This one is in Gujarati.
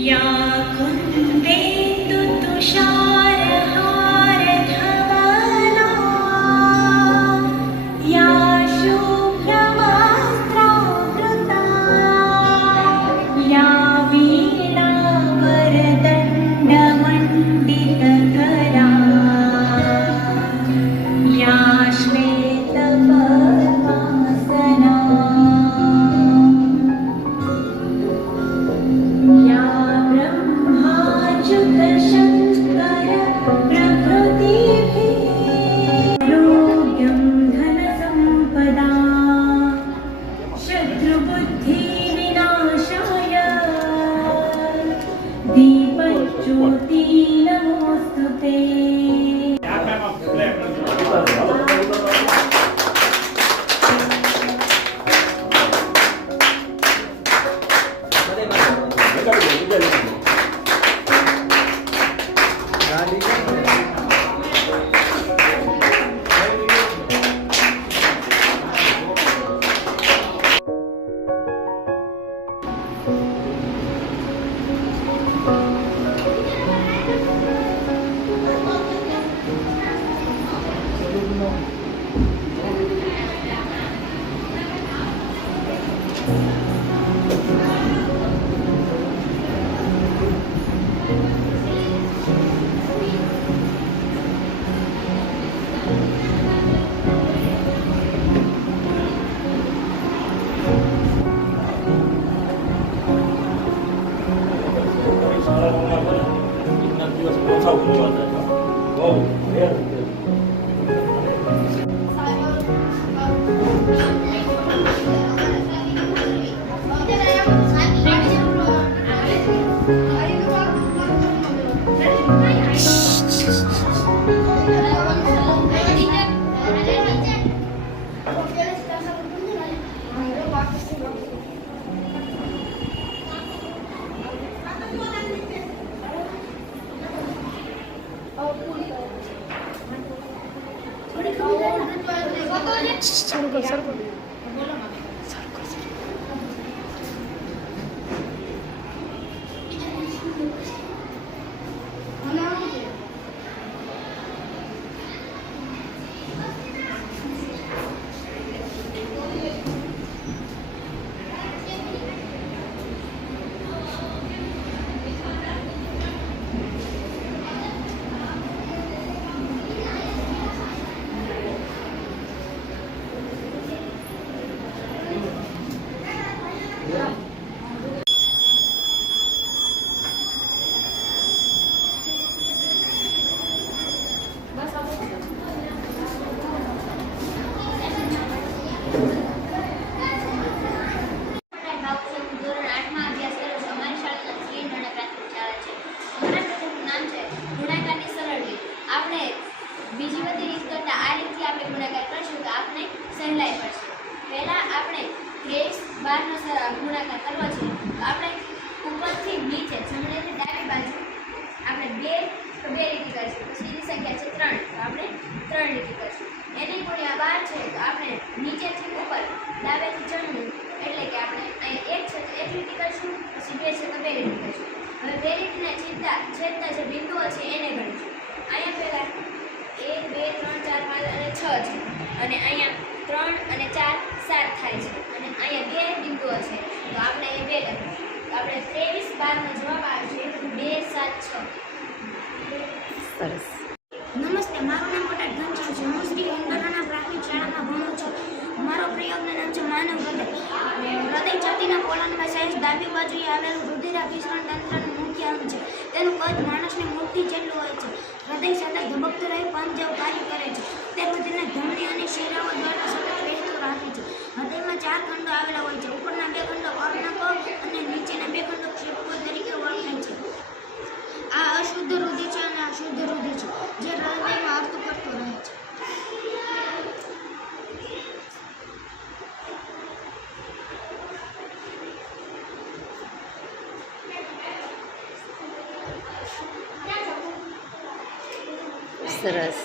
या कुन्देन्दु तुषारहारधवला या शुभ्रवस्त्रावृता या वीणावरदण्डमण्डितकरा या श्वेतपद्मासना या ब्रह्माच्युतशङ्कर प्रभृतिभिः आरोग्यं धनसम्पदा शत्रुबुद्धिविनाशाय दीपज्योति नमोऽस्तुते। બીજી બધી રીત કરતાં આ રીતથી આપણે ગુણાકાર કરશું તો આપણે સહેલાઈ પડશે. પહેલાં આપણે 23 12નો ગુણાકાર કરવો છે તો આપણે ઉપરથી નીચે જમણેથી ડાબી બાજુ આપણે બે લીટી કરીશું. પછીની સંખ્યા છે 3 તો આપણે 3 લીટી કરીશું. એની ગુણ્યા 12 છે તો આપણે નીચેથી ઉપર ડાબેથી જમણું એટલે કે આપણે અહીંયા 1 છે તો 1 લીટી કરીશું, પછી 2 છે તો 2 લીટી કરીશું. હવે 2 લીટીના છેદતા જે બિંદુઓ છે એને ગણીશું. અહીંયા પહેલાં 1 2 3 4 5 અને 6 છે અને અહીંયા 3 અને 4 7 થાય છે અને અહીંયા 2 બિંદુઓ છે તો આપણે અહીંયા 2 લખીશું. તો આપણે 23 12નો જવાબ આવશે 2 7 6. સરસ. નમસ્તે, મારું નામ પટેલ ઘનશ્યામ છે. હું શ્રી ઇન્દોરાના પ્રાથમિક શાળામાં ભણું છું. મારો પ્રયોગનું નામ છે માનવ હૃદય. હૃદય છાતીના પોલાણમાં સહેજ ડાબી બાજુએ આવેલું રુધિરાભિસરણ તંત્રનું મુખ્ય અંગ છે. તેનું કદ માણસની મુઠ્ઠી જેટલું હોય છે. હૃદય સતત ધબકતું રહી પંપ જેવું કાર્ય કરે છે. તે રુધિરને ધમની અને શિરાઓ દ્વારા સતત વહેતું રાખે છે. હૃદયમાં 4 ખંડો આવેલા હોય છે. ઉપરના 2 ખંડો કર્ણકો અને નીચેના 2 ખંડો ક્ષેપકો તરીકે ઓળખાય છે. આ અશુદ્ધ રુધિર છે અને આ શુદ્ધ રુધિર છે જે હૃદયમાં અર્થ કરતું રહે છે. સરસ.